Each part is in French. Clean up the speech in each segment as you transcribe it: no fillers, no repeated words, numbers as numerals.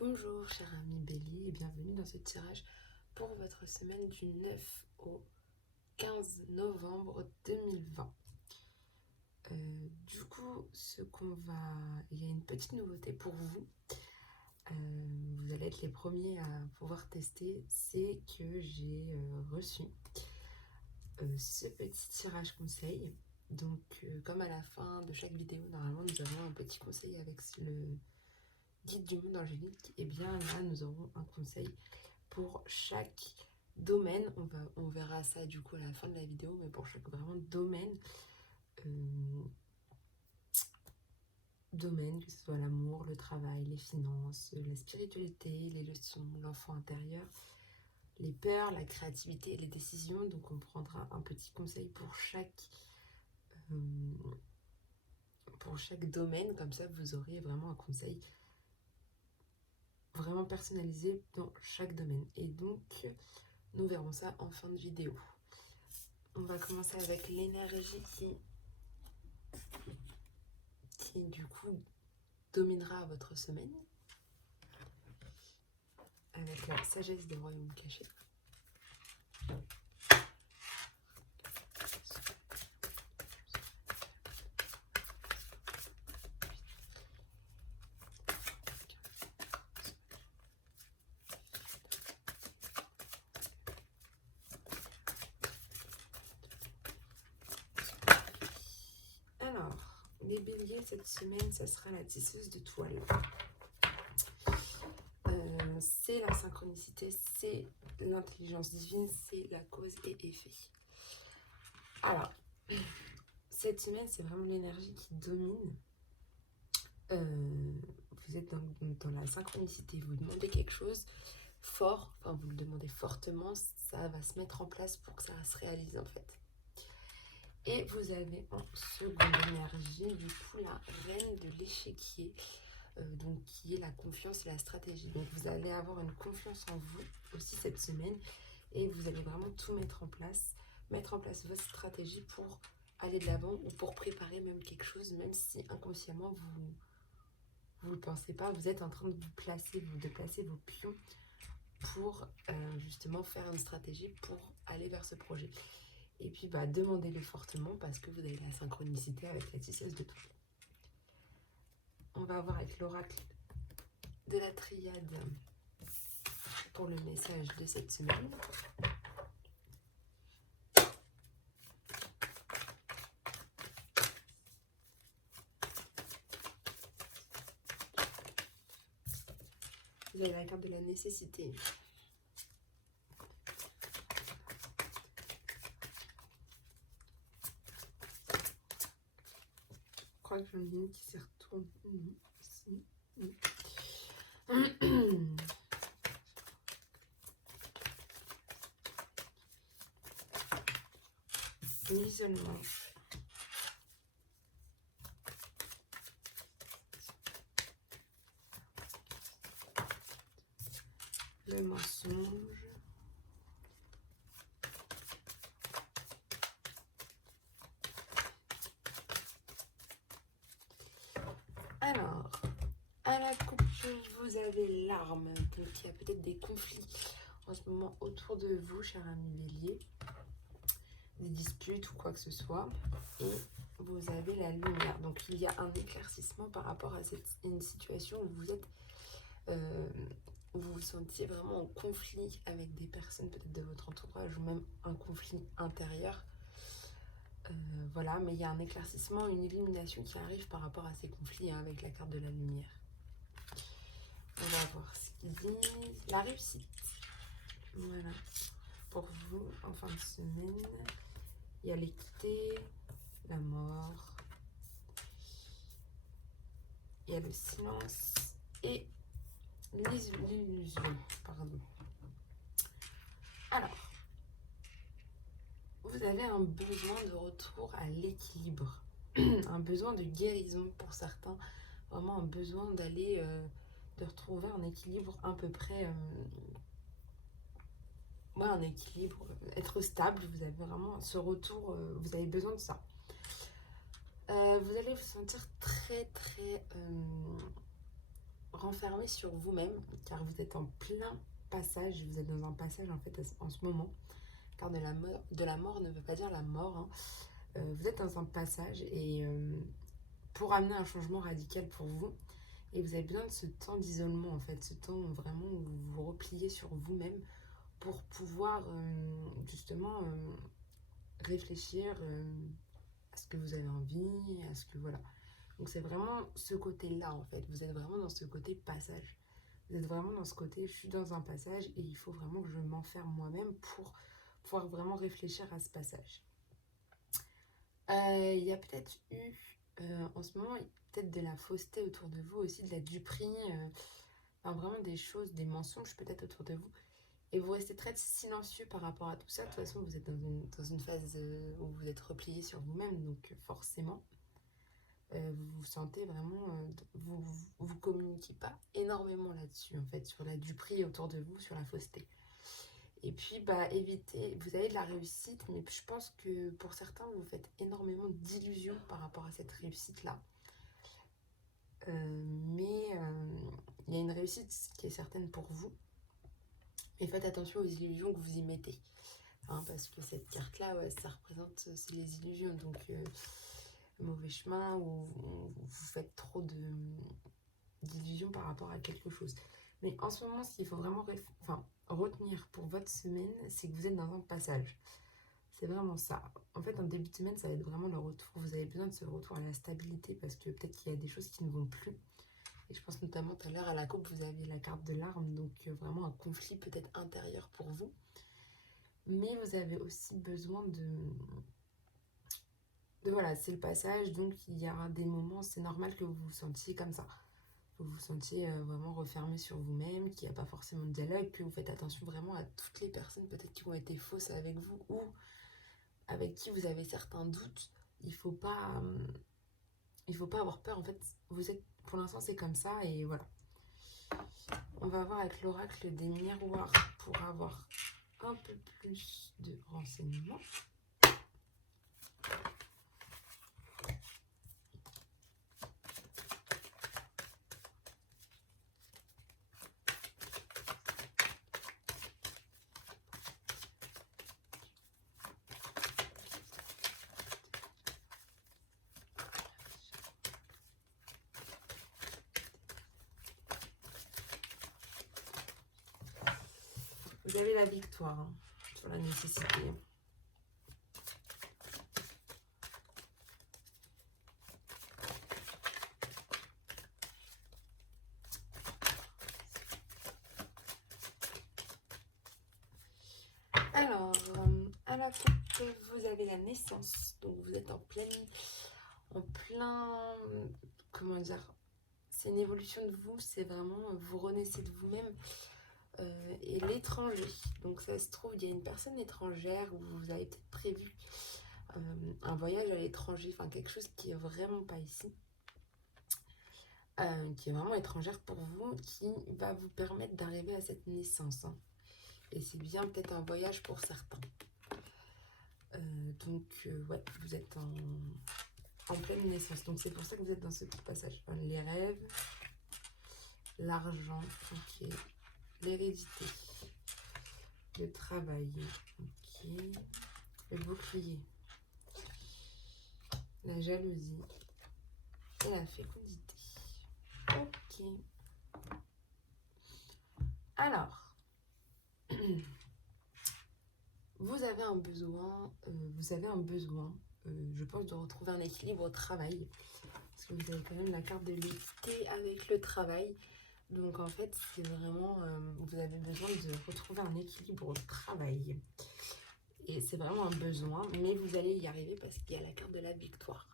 Bonjour chers amis Bélier et bienvenue dans ce tirage pour votre semaine du 9 au 15 novembre 2020. Du coup, il y a une petite nouveauté pour vous. Vous allez être les premiers à pouvoir tester. C'est que j'ai reçu ce petit tirage conseil. Donc, comme à la fin de chaque vidéo, normalement, nous avons un petit conseil avec le guide du monde angélique. Et bien là, nous aurons un conseil pour chaque domaine. On verra ça du coup à la fin de la vidéo, mais pour chaque vraiment domaine, que ce soit l'amour, le travail, les finances, la spiritualité, les leçons, l'enfant intérieur, les peurs, la créativité, les décisions. Donc on prendra un petit conseil pour chaque domaine, comme ça vous aurez vraiment un conseil vraiment personnalisé dans chaque domaine. Et donc nous verrons ça en fin de vidéo. On va commencer avec l'énergie qui du coup dominera votre semaine, avec la sagesse des royaumes cachés. Alors, les béliers, cette semaine, ça sera la tisseuse de toile. C'est la synchronicité, c'est l'intelligence divine, c'est la cause et effet. Alors, cette semaine, c'est vraiment l'énergie qui domine. Vous êtes dans la synchronicité, vous demandez quelque chose fort, enfin vous le demandez fortement, ça va se mettre en place pour que ça se réalise en fait. Et vous avez en seconde énergie, du coup, la reine de l'échiquier, donc qui est la confiance et la stratégie. Donc vous allez avoir une confiance en vous aussi cette semaine et vous allez vraiment tout mettre en place votre stratégie pour aller de l'avant ou pour préparer même quelque chose, même si inconsciemment vous le pensez pas, vous êtes en train de placer vos pions pour justement faire une stratégie pour aller vers ce projet. Et puis demandez-le fortement parce que vous avez la synchronicité avec la tisseuse de toile. On va voir avec l'oracle de la triade pour le message de cette semaine. Vous avez la carte de la nécessité. Je crois que j'en ai une qui s'est retournée ici. L'isolement. Le mensonge. Alors, à la coupe, vous avez l'arme. Donc, il y a peut-être des conflits en ce moment autour de vous, cher ami bélier. Des disputes ou quoi que ce soit. Et vous avez la lumière. Donc, il y a un éclaircissement par rapport à une situation où vous êtes... où vous vous sentiez vraiment en conflit avec des personnes peut-être de votre entourage ou même un conflit intérieur. Voilà, mais il y a un éclaircissement, une illumination qui arrive par rapport à ces conflits avec la carte de la lumière. On va voir ce qu'ils disent. La réussite. Voilà. Pour vous, en fin de semaine, il y a l'équité, la mort, il y a le silence et l'illusion. Pardon. Alors, vous avez un besoin de retour à l'équilibre, un besoin de guérison pour certains, vraiment un besoin d'aller, de retrouver un équilibre à peu près, un équilibre, être stable. Vous avez vraiment ce retour, vous avez besoin de ça. Vous allez vous sentir très très renfermer sur vous-même, car vous êtes en plein passage, vous êtes dans un passage en fait en ce moment, car de la mort ne veut pas dire la mort, hein. Vous êtes dans un passage et pour amener un changement radical pour vous, et vous avez besoin de ce temps d'isolement en fait, ce temps vraiment où vous vous repliez sur vous-même pour pouvoir justement réfléchir à ce que vous avez envie, à ce que voilà. Donc c'est vraiment ce côté-là en fait, vous êtes vraiment dans ce côté passage. Vous êtes vraiment dans ce côté, je suis dans un passage et il faut vraiment que je m'enferme moi-même pour pouvoir vraiment réfléchir à ce passage. Il y a peut-être eu, en ce moment, peut-être de la fausseté autour de vous aussi, de la duperie, enfin vraiment des choses, des mensonges peut-être autour de vous. Et vous restez très silencieux par rapport à tout ça. De toute façon, vous êtes dans une phase où vous êtes replié sur vous-même, donc forcément, vous vous sentez vraiment, vous communiquez pas énormément là-dessus, en fait, sur la duperie autour de vous, sur la fausseté. Et puis, bah, évitez, vous avez de la réussite, mais je pense que pour certains, vous faites énormément d'illusions par rapport à cette réussite-là. Mais il y a une réussite qui est certaine pour vous. Et faites attention aux illusions que vous y mettez. Hein, parce que cette carte-là, ouais, ça représente c'est les illusions. Donc, mauvais chemin ou vous faites trop d'illusions par rapport à quelque chose. Mais en ce moment, ce qu'il faut vraiment retenir pour votre semaine, c'est que vous êtes dans un passage. C'est vraiment ça. En fait, en début de semaine, ça va être vraiment le retour. Vous avez besoin de ce retour à la stabilité parce que peut-être qu'il y a des choses qui ne vont plus. Et je pense notamment tout à l'heure à la coupe, vous avez la carte de l'arme, donc vraiment un conflit peut-être intérieur pour vous. Mais vous avez aussi besoin voilà, c'est le passage, donc il y aura des moments, c'est normal que vous vous sentiez comme ça. Vous vous sentiez vraiment refermé sur vous-même, qu'il n'y a pas forcément de dialogue, que vous faites attention vraiment à toutes les personnes peut-être qui ont été fausses avec vous ou avec qui vous avez certains doutes. Il faut pas avoir peur. En fait, vous êtes, pour l'instant, c'est comme ça et voilà. On va voir avec l'oracle des miroirs pour avoir un peu plus de renseignements. Vous avez la victoire hein, sur la nécessité. Alors, à la coupe, vous avez la naissance. Donc, vous êtes en plein, comment dire, c'est une évolution de vous. C'est vraiment, vous renaissez de vous-même. Et l'étranger. Donc, ça se trouve, il y a une personne étrangère où vous avez peut-être prévu un voyage à l'étranger. Enfin, quelque chose qui est vraiment pas ici. Qui est vraiment étrangère pour vous, qui va vous permettre d'arriver à cette naissance. Hein. Et c'est bien peut-être un voyage pour certains. Ouais, vous êtes en pleine naissance. Donc c'est pour ça que vous êtes dans ce petit passage. Enfin, les rêves, l'argent, ok, l'hérédité, le travail, ok, le bouclier, la jalousie et la fécondité. Ok. Alors, vous avez un besoin, je pense, de retrouver un équilibre au travail. Parce que vous avez quand même la carte de l'unité avec le travail. Donc en fait, c'est vraiment, vous avez besoin de retrouver un équilibre au travail. Et c'est vraiment un besoin, mais vous allez y arriver parce qu'il y a la carte de la victoire.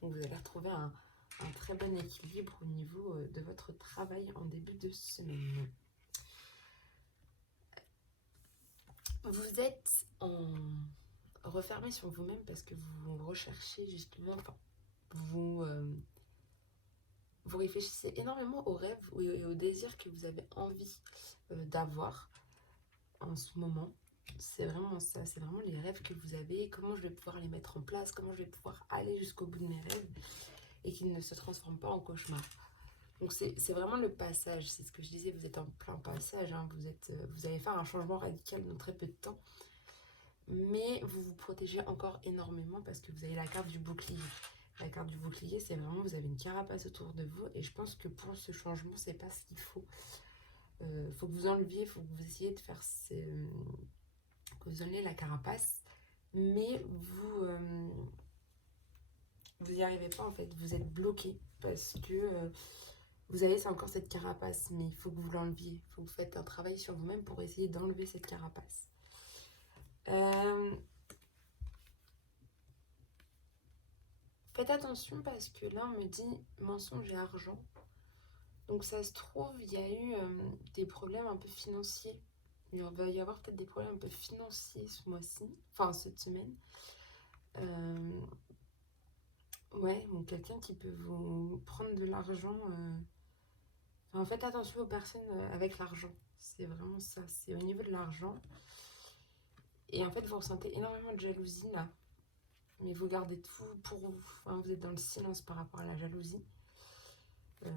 Donc vous allez retrouver un très bon équilibre au niveau de votre travail en début de semaine. Vous êtes refermé sur vous-même parce que vous recherchez justement, enfin, vous réfléchissez énormément aux rêves et aux désirs que vous avez envie d'avoir en ce moment. C'est vraiment ça, c'est vraiment les rêves que vous avez, comment je vais pouvoir les mettre en place, comment je vais pouvoir aller jusqu'au bout de mes rêves et qu'ils ne se transforment pas en cauchemar. Donc c'est vraiment le passage, c'est ce que je disais, vous êtes en plein passage, hein, vous allez faire un changement radical dans très peu de temps. Mais vous vous protégez encore énormément parce que vous avez la carte du bouclier. La carte du bouclier, c'est vraiment, vous avez une carapace autour de vous. Et je pense que pour ce changement, c'est pas ce qu'il faut. Faut que vous enleviez, faut que vous essayiez de faire que vous enlevez la carapace. Mais vous n'y arrivez pas en fait. Vous êtes bloqué parce que vous avez encore cette carapace. Mais il faut que vous l'enleviez. Il faut que vous faites un travail sur vous-même pour essayer d'enlever cette carapace. Faites attention parce que là, on me dit mensonge et argent. Donc ça se trouve, il y a eu des problèmes un peu financiers. Il va y avoir peut-être des problèmes un peu financiers ce mois-ci, enfin cette semaine. Ouais, donc quelqu'un qui peut vous prendre de l'argent. Enfin, faites attention aux personnes avec l'argent. C'est vraiment ça, c'est au niveau de l'argent. Et en fait, vous ressentez énormément de jalousie là. Mais vous gardez tout pour vous. Enfin, vous êtes dans le silence par rapport à la jalousie.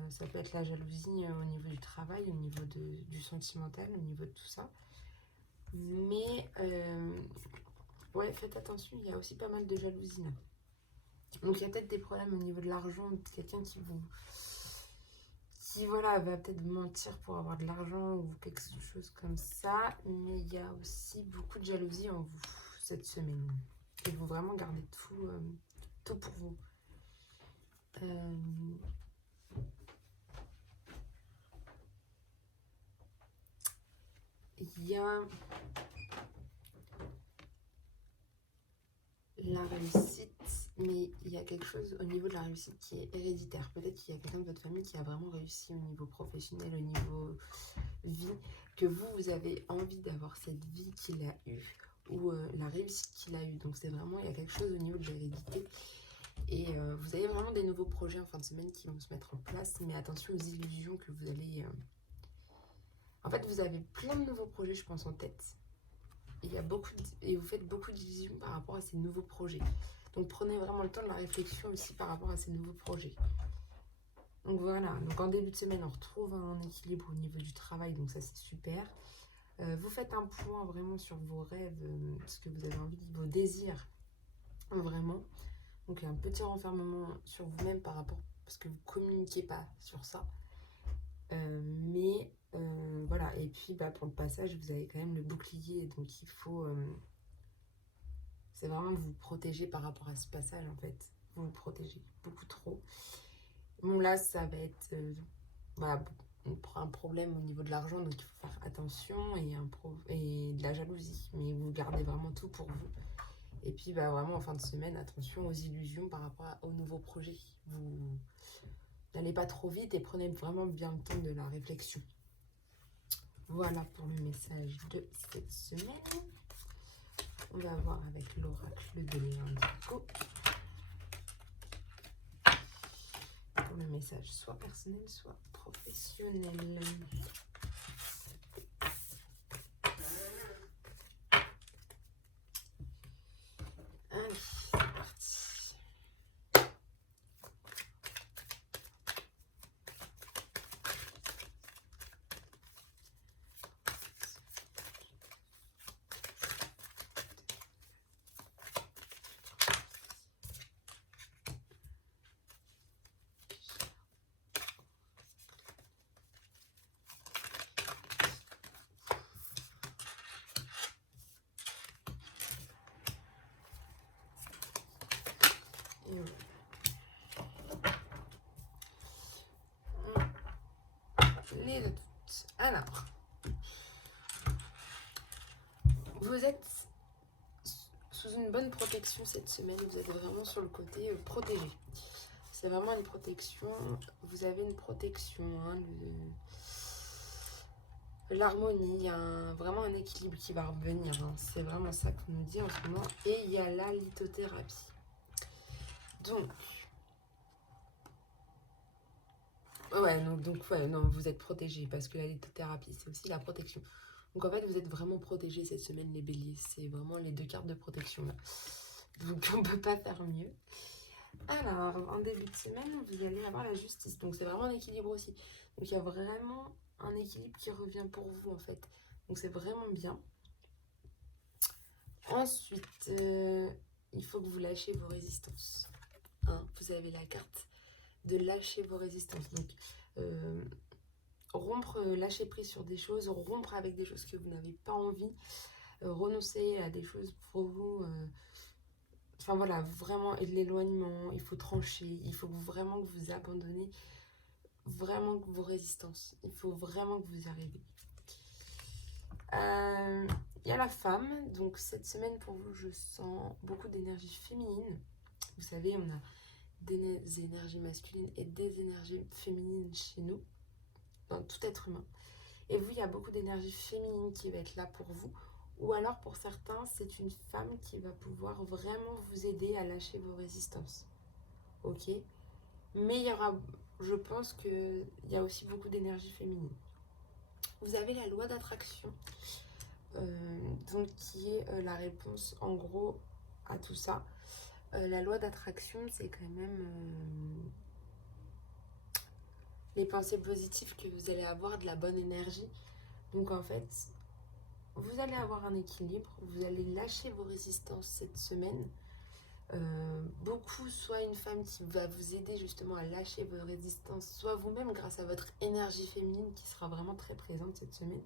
Ça peut être la jalousie au niveau du travail, au niveau du sentimental, au niveau de tout ça. Mais ouais, faites attention, il y a aussi pas mal de jalousie là. Donc il y a peut-être des problèmes au niveau de l'argent, quelqu'un qui voilà, va peut-être mentir pour avoir de l'argent ou quelque chose comme ça. Mais il y a aussi beaucoup de jalousie en vous cette semaine. Et vous vraiment gardez tout pour vous. Il y a la réussite, mais il y a quelque chose au niveau de la réussite qui est héréditaire. Peut-être qu'il y a quelqu'un de votre famille qui a vraiment réussi au niveau professionnel, au niveau vie, que vous avez envie d'avoir cette vie qu'il a eue ou la réussite qu'il a eue. Donc c'est vraiment, il y a quelque chose au niveau de l'hérédité. Et vous avez vraiment des nouveaux projets en fin de semaine qui vont se mettre en place, mais attention aux illusions que vous allez... En fait, vous avez plein de nouveaux projets, je pense, en tête. Et vous faites beaucoup d'illusions par rapport à ces nouveaux projets. Donc prenez vraiment le temps de la réflexion aussi par rapport à ces nouveaux projets. Donc voilà, donc en début de semaine, on retrouve un équilibre au niveau du travail, donc ça c'est super. Vous faites un point vraiment sur vos rêves, ce que vous avez envie, vos désirs, vraiment. Donc un petit renfermement sur vous-même par rapport, parce que vous ne communiquez pas sur ça. Mais voilà, et puis pour le passage, vous avez quand même le bouclier, donc il faut... c'est vraiment vous protéger par rapport à ce passage en fait. Vous vous protégez beaucoup trop. Bon là, ça va être... voilà, un problème au niveau de l'argent, donc il faut faire attention et de la jalousie. Mais vous gardez vraiment tout pour vous. Et puis vraiment en fin de semaine, attention aux illusions par rapport aux nouveaux projets. Vous n'allez pas trop vite et prenez vraiment bien le temps de la réflexion. Voilà pour le message de cette semaine. On va voir avec l'oracle de l'indigo. Pour le message soit personnel, soit professionnel. Allez, c'est parti. Les doutes. Alors, vous êtes sous une bonne protection cette semaine. Vous êtes vraiment sur le côté protégé. C'est vraiment une protection. Vous avez une protection. Hein, l'harmonie, il y a vraiment un équilibre qui va revenir. Hein. C'est vraiment ça qu'on nous dit en ce moment. Et il y a la lithothérapie. Donc, ouais, non, vous êtes protégé parce que la lithothérapie, c'est aussi la protection. Donc en fait, vous êtes vraiment protégés cette semaine, les béliers. C'est vraiment les deux cartes de protection là. Donc on ne peut pas faire mieux. Alors, en début de semaine, vous allez avoir la justice. Donc, c'est vraiment un équilibre aussi. Donc, il y a vraiment un équilibre qui revient pour vous, en fait. Donc, c'est vraiment bien. Ensuite, il faut que vous lâchez vos résistances. Hein, vous avez la carte de lâcher vos résistances. Donc, rompre, lâcher prise sur des choses, rompre avec des choses que vous n'avez pas envie, renoncer à des choses pour vous. Enfin voilà, vraiment, et de l'éloignement, il faut trancher, il faut vraiment que vous abandonnez vraiment vos résistances. Il faut vraiment que vous y arriviez. Il y a la femme, donc cette semaine pour vous, je sens beaucoup d'énergie féminine. Vous savez, on a des énergies masculines et des énergies féminines chez nous, dans tout être humain. Et vous, il y a beaucoup d'énergie féminine qui va être là pour vous. Ou alors pour certains, c'est une femme qui va pouvoir vraiment vous aider à lâcher vos résistances. Ok? Mais il y aura, je pense qu'il y a aussi beaucoup d'énergie féminine. Vous avez la loi d'attraction, donc qui est la réponse en gros à tout ça. La loi d'attraction, c'est quand même les pensées positives que vous allez avoir, de la bonne énergie. Donc en fait, vous allez avoir un équilibre, vous allez lâcher vos résistances cette semaine. Beaucoup, soit une femme qui va vous aider justement à lâcher vos résistances, soit vous-même grâce à votre énergie féminine qui sera vraiment très présente cette semaine,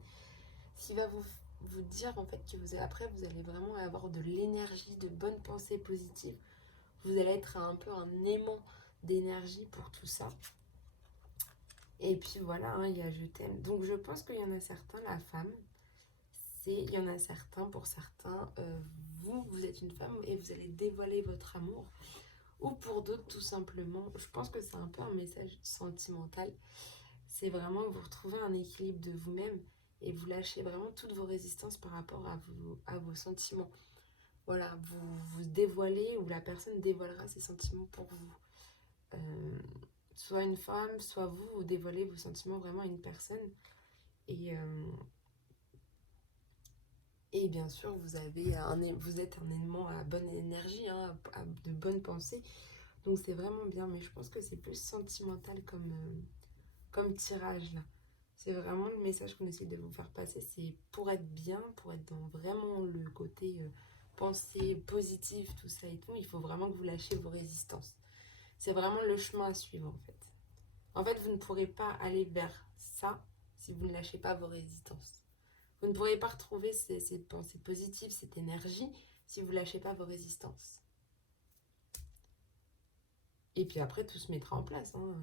ce qui va vous dire en fait que après vous allez vraiment avoir de l'énergie, de bonnes pensées positives. Vous allez être un peu un aimant d'énergie pour tout ça. Et puis voilà, hein, il y a je t'aime. Donc je pense qu'il y en a certains, la femme, il y en a certains, pour certains, vous êtes une femme et vous allez dévoiler votre amour. Ou pour d'autres, tout simplement, je pense que c'est un peu un message sentimental. C'est vraiment que vous retrouvez un équilibre de vous-même et vous lâchez vraiment toutes vos résistances par rapport à vos sentiments. Voilà, vous dévoilez ou la personne dévoilera ses sentiments pour vous. Soit une femme, soit vous dévoilez vos sentiments vraiment à une personne. Et bien sûr, vous êtes un élément à bonne énergie, hein, de bonnes pensées. Donc c'est vraiment bien, mais je pense que c'est plus sentimental comme tirage là. C'est vraiment le message qu'on essaie de vous faire passer, c'est pour être bien, pour être dans vraiment le côté pensée positive, tout ça et tout, il faut vraiment que vous lâchiez vos résistances. C'est vraiment le chemin à suivre en fait. En fait, vous ne pourrez pas aller vers ça si vous ne lâchez pas vos résistances. Vous ne pourrez pas retrouver ces pensées positives, cette énergie, si vous ne lâchez pas vos résistances. Et puis après, tout se mettra en place. Hein,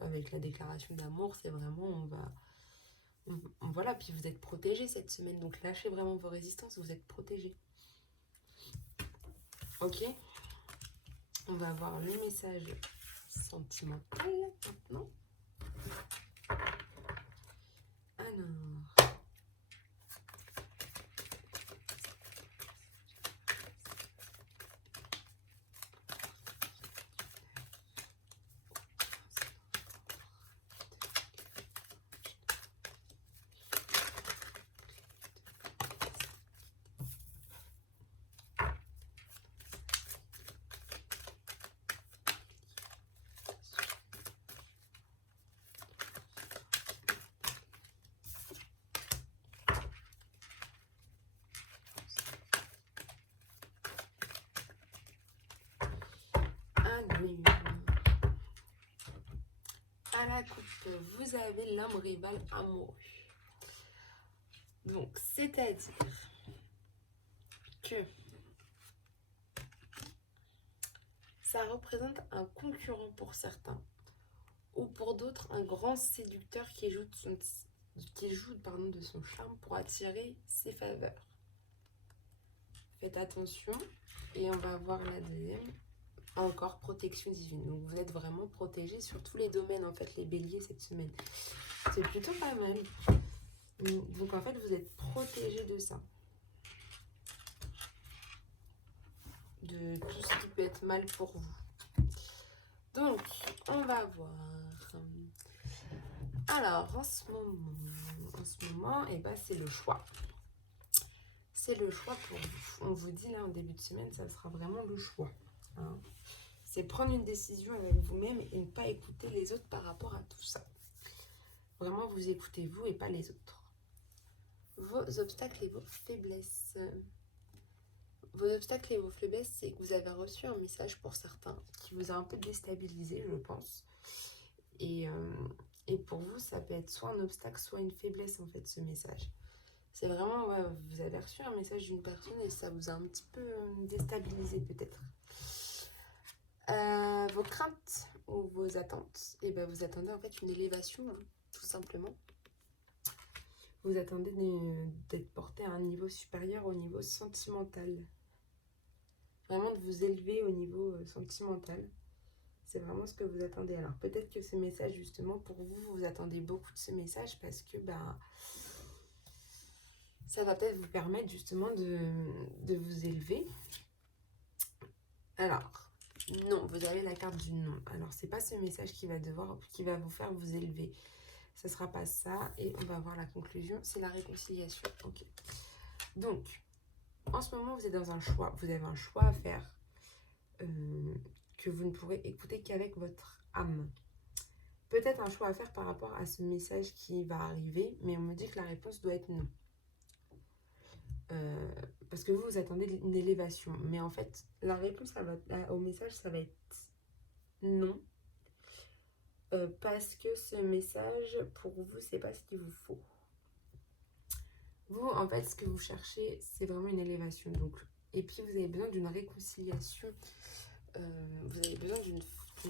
avec la déclaration d'amour, c'est vraiment, voilà, puis vous êtes protégés cette semaine. Donc lâchez vraiment vos résistances, vous êtes protégés. Ok? On va voir le message sentimental maintenant. Alors... À la coupe, vous avez l'homme rival amoureux. Donc, c'est-à-dire que ça représente un concurrent pour certains, ou pour d'autres, un grand séducteur qui joue de son charme pour attirer ses faveurs. Faites attention, et on va voir la deuxième. Encore protection divine. Donc vous êtes vraiment protégés sur tous les domaines, en fait, les béliers cette semaine. C'est plutôt pas mal. Donc en fait, vous êtes protégés de ça. De tout ce qui peut être mal pour vous. Donc, on va voir. Alors, en ce moment, et ben, c'est le choix. C'est le choix pour vous. On vous dit là, en début de semaine, ça sera vraiment le choix. Hein. C'est prendre une décision avec vous-même et ne pas écouter les autres par rapport à tout ça. Vraiment, vous écoutez vous et pas les autres. Vos obstacles et vos faiblesses. Vos obstacles et vos faiblesses, c'est que vous avez reçu un message pour certains qui vous a un peu déstabilisé, je pense. Et pour vous, ça peut être soit un obstacle, soit une faiblesse, en fait, ce message. C'est vraiment, ouais, vous avez reçu un message d'une personne et ça vous a un petit peu déstabilisé, peut-être. Vos craintes ou vos attentes, et ben vous attendez en fait une élévation, hein, tout simplement. Vous attendez d'être porté à un niveau supérieur au niveau sentimental. Vraiment de vous élever au niveau sentimental. C'est vraiment ce que vous attendez. Alors peut-être que ce message, justement, pour vous, vous attendez beaucoup de ce message parce que ça va peut-être vous permettre justement de vous élever. Alors, non, vous avez la carte du non. Alors, c'est pas ce message qui va vous faire vous élever. Ce sera pas ça. Et on va voir la conclusion. C'est la réconciliation. Ok. Donc, en ce moment, vous êtes dans un choix. Vous avez un choix à faire que vous ne pourrez écouter qu'avec votre âme. Peut-être un choix à faire par rapport à ce message qui va arriver, mais on me dit que la réponse doit être non. Parce que vous attendez une élévation. Mais en fait, la réponse au message, ça va être non. Parce que ce message, pour vous, c'est pas ce qu'il vous faut. Vous, en fait, ce que vous cherchez, c'est vraiment une élévation. Donc, et puis, vous avez besoin d'une réconciliation. Vous avez besoin d'une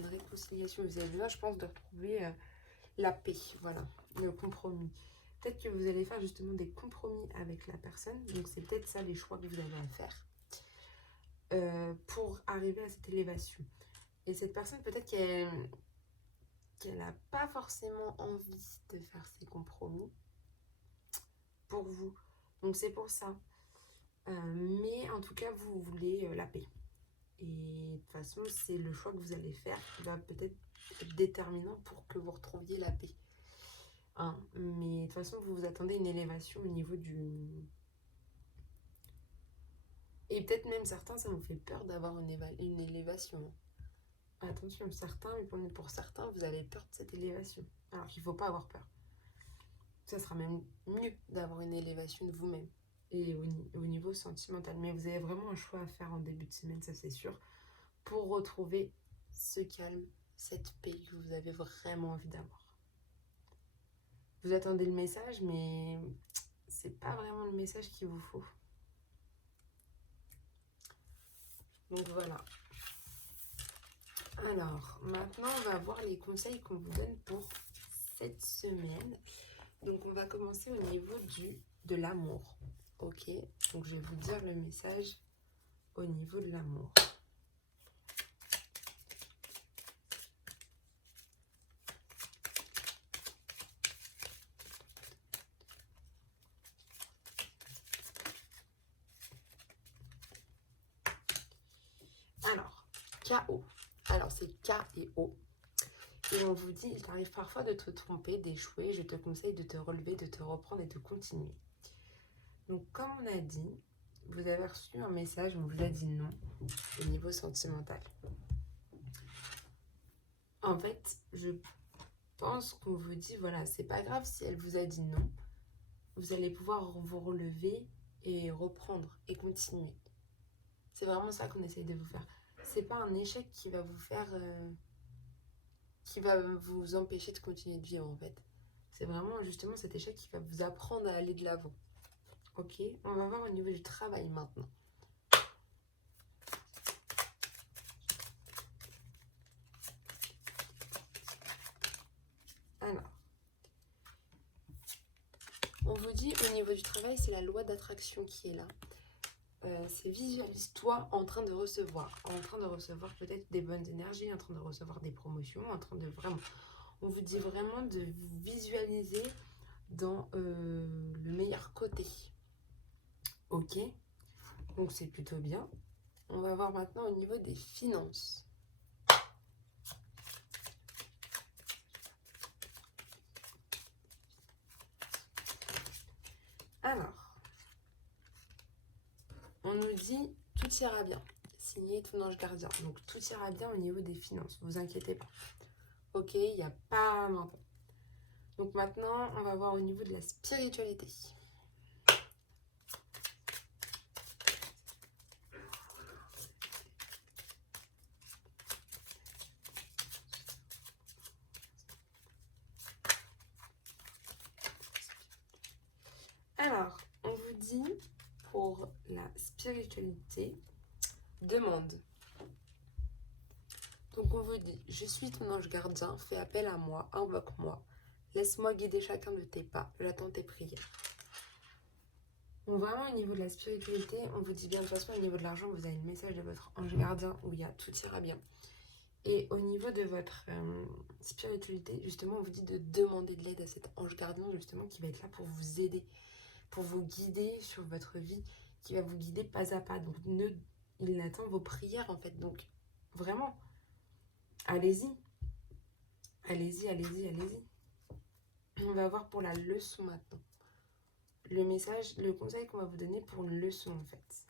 réconciliation. Vous avez besoin, je pense, de retrouver la paix. Voilà, le compromis. Peut-être que vous allez faire justement des compromis avec la personne. Donc, c'est peut-être ça les choix que vous avez à faire pour arriver à cette élévation. Et cette personne, peut-être qu'elle n'a pas forcément envie de faire ces compromis pour vous. Donc, c'est pour ça. Mais en tout cas, vous voulez la paix. Et de toute façon, c'est le choix que vous allez faire qui va peut-être être déterminant pour que vous retrouviez la paix. Hein, mais de toute façon, vous vous attendez une élévation au niveau du... Et peut-être même certains, ça vous fait peur d'avoir une élévation. Attention, certains, mais pour certains, vous avez peur de cette élévation. Alors qu'il ne faut pas avoir peur. Ça sera même mieux d'avoir une élévation de vous-même. Et au niveau sentimental. Mais vous avez vraiment un choix à faire en début de semaine, ça c'est sûr. Pour retrouver ce calme, cette paix que vous avez vraiment envie d'avoir. Vous attendez le message, mais c'est pas vraiment le message qu'il vous faut. Donc voilà. Alors, maintenant, on va voir les conseils qu'on vous donne pour cette semaine. Donc, on va commencer au niveau de l'amour. Ok, donc je vais vous dire le message au niveau de l'amour. Alors, KO. Alors, c'est K et O. Et on vous dit, il t'arrive parfois de te tromper, d'échouer. Je te conseille de te relever, de te reprendre et de continuer. Donc, comme on a dit, vous avez reçu un message, on vous a dit non au niveau sentimental. En fait, je pense qu'on vous dit, voilà, c'est pas grave si elle vous a dit non. Vous allez pouvoir vous relever et reprendre et continuer. C'est vraiment ça qu'on essaye de vous faire. C'est pas un échec qui va vous faire... qui va vous empêcher de continuer de vivre, en fait. C'est vraiment justement cet échec qui va vous apprendre à aller de l'avant. Ok, on va voir au niveau du travail maintenant. Alors, on vous dit au niveau du travail, c'est la loi d'attraction qui est là. C'est visualise-toi en train de recevoir peut-être des bonnes énergies, en train de recevoir des promotions, en train de vraiment... On vous dit vraiment de visualiser dans le meilleur côté. Ok, donc c'est plutôt bien. On va voir maintenant au niveau des finances. Alors, on nous dit tout ira bien. signé ton ange gardien. Donc tout ira bien au niveau des finances, vous inquiétez pas. Ok, il n'y a pas à mentir. Donc maintenant, on va voir au niveau de la spiritualité. Alors, on vous dit pour la spiritualité, demande. Donc on vous dit, je suis ton ange gardien, fais appel à moi, invoque-moi. Laisse-moi guider chacun de tes pas, j'attends tes prières. Donc vraiment au niveau de la spiritualité, on vous dit bien de toute façon au niveau de l'argent, vous avez le message de votre ange gardien où il y a tout ira bien. Et au niveau de votre spiritualité, justement, on vous dit de demander de l'aide à cet ange gardien, justement, qui va être là pour vous aider, pour vous guider sur votre vie, qui va vous guider pas à pas. Donc il attend vos prières en fait. Donc vraiment, allez-y. Allez-y, allez-y, allez-y. On va voir pour la leçon maintenant. Le message, le conseil qu'on va vous donner pour une leçon en fait.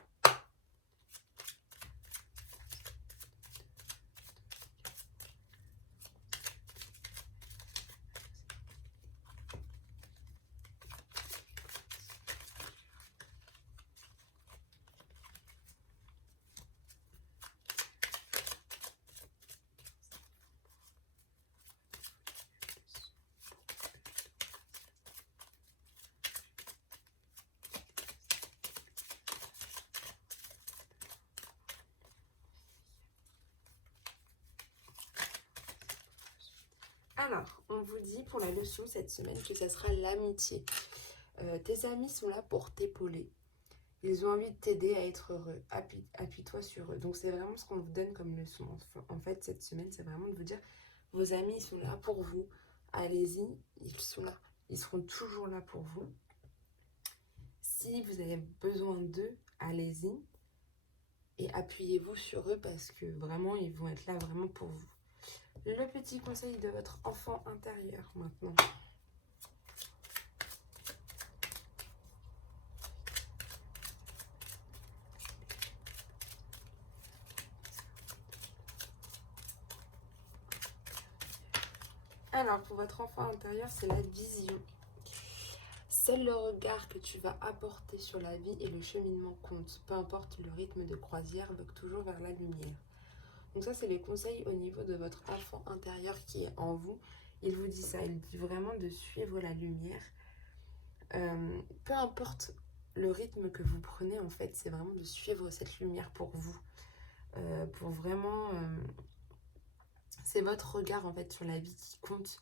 Alors, on vous dit pour la leçon cette semaine que ça sera l'amitié. Tes amis sont là pour t'épauler. Ils ont envie de t'aider à être heureux. Appuie-toi sur eux. Donc, c'est vraiment ce qu'on vous donne comme leçon. En fait, cette semaine, c'est vraiment de vous dire, vos amis, ils sont là pour vous. Allez-y, ils sont là. Ils seront toujours là pour vous. Si vous avez besoin d'eux, allez-y. Et appuyez-vous sur eux parce que vraiment, ils vont être là vraiment pour vous. Le petit conseil de votre enfant intérieur maintenant. Alors, pour votre enfant intérieur, c'est la vision. Seul le regard que tu vas apporter sur la vie et le cheminement compte. Peu importe le rythme de croisière, vogue toujours vers la lumière. Donc ça, c'est les conseils au niveau de votre enfant intérieur qui est en vous. Il vous dit ça, il dit vraiment de suivre la lumière. Peu importe le rythme que vous prenez, en fait, c'est vraiment de suivre cette lumière pour vous. Pour vraiment... c'est votre regard, en fait, sur la vie qui compte.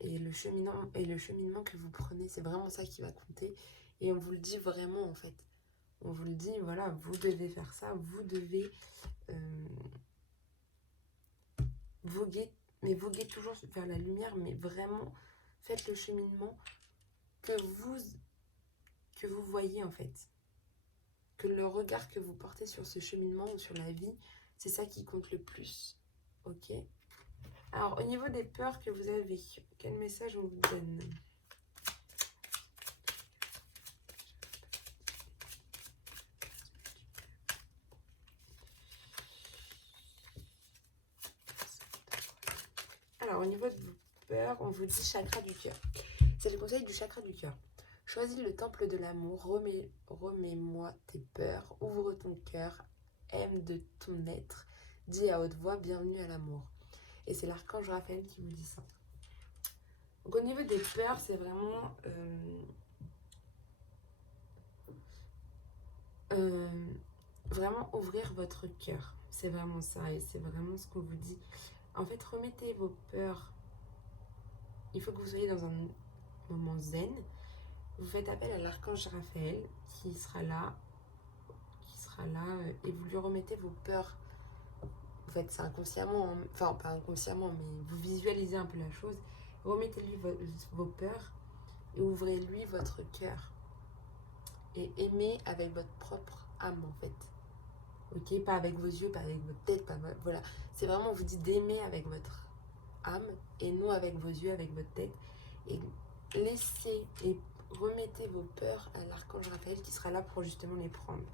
Et le cheminement que vous prenez, c'est vraiment ça qui va compter. Et on vous le dit vraiment, en fait. On vous le dit, voilà, vous devez faire ça, vous devez voguer, mais voguer toujours vers la lumière, mais vraiment, faites le cheminement que vous voyez, en fait. Que le regard que vous portez sur ce cheminement ou sur la vie, c'est ça qui compte le plus. Ok ? Alors, au niveau des peurs que vous avez, quel message on vous donne ? Alors, au niveau de vos peurs, on vous dit chakra du cœur. C'est le conseil du chakra du cœur. Choisis le temple de l'amour, remets-moi tes peurs, ouvre ton cœur, aime de ton être, dis à haute voix, bienvenue à l'amour. Et c'est l'archange Raphaël qui vous dit ça. Donc au niveau des peurs, c'est vraiment... vraiment ouvrir votre cœur. C'est vraiment ça et c'est vraiment ce qu'on vous dit. En fait, remettez vos peurs. Il faut que vous soyez dans un moment zen. Vous faites appel à l'archange Raphaël qui sera là et vous lui remettez vos peurs. Vous faites ça inconsciemment, hein. Enfin pas inconsciemment, mais vous visualisez un peu la chose. Remettez-lui vos peurs et ouvrez-lui votre cœur. Et aimez avec votre propre âme en fait. Ok, pas avec vos yeux, pas avec votre tête, voilà. C'est vraiment, on vous dit d'aimer avec votre âme et non avec vos yeux, avec votre tête. Et laissez et remettez vos peurs à l'archange Raphaël qui sera là pour justement les prendre.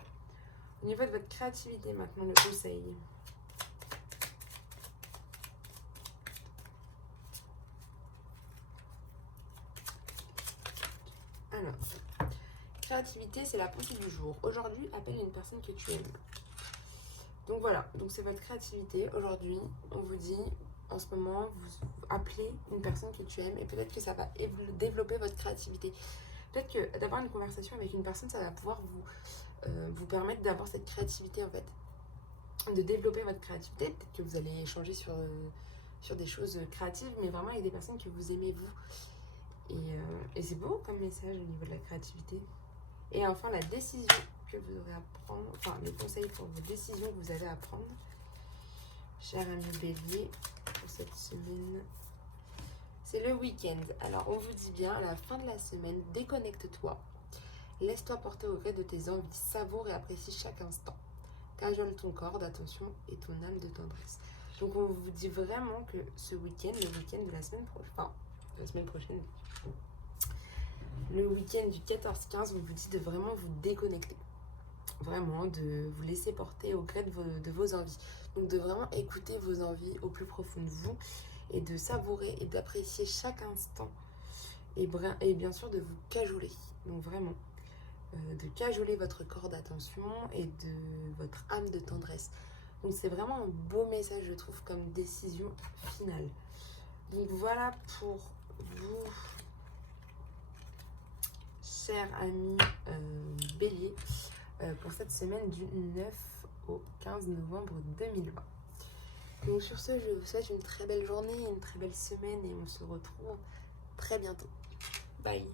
Au niveau de votre créativité, maintenant, le conseil. Alors, créativité, c'est la pensée du jour. Aujourd'hui, appelle une personne que tu aimes. Donc voilà, donc c'est votre créativité. Aujourd'hui, on vous dit, en ce moment, vous appelez une personne que tu aimes et peut-être que ça va développer votre créativité. Peut-être que d'avoir une conversation avec une personne, ça va pouvoir vous permettre d'avoir cette créativité en fait, de développer votre créativité. Peut-être que vous allez échanger sur des choses créatives, mais vraiment avec des personnes que vous aimez vous. Et c'est beau comme message au niveau de la créativité. Et enfin, la décision que vous aurez à prendre, enfin les conseils pour vos décisions que vous avez à prendre, cher ami Bélier, pour cette semaine. C'est le week-end. Alors, on vous dit bien, à la fin de la semaine, déconnecte-toi. Laisse-toi porter au gré de tes envies. Savoure et apprécie chaque instant. Cajole ton corps d'attention et ton âme de tendresse. Donc, on vous dit vraiment que ce week-end, le week-end de la semaine prochaine, enfin, la semaine prochaine, le week-end du 14-15, on vous dit de vraiment vous déconnecter. Vraiment, de vous laisser porter au gré de vos envies. Donc, de vraiment écouter vos envies au plus profond de vous et de savourer et d'apprécier chaque instant et bien sûr de vous cajoler. Donc, vraiment, de cajoler votre corps d'attention et de votre âme de tendresse. Donc, c'est vraiment un beau message, je trouve, comme décision finale. Donc, voilà pour vous, chers amis Bélier, pour cette semaine du 9 au 15 novembre 2020. Donc sur ce, je vous souhaite une très belle journée, une très belle semaine et on se retrouve très bientôt. Bye!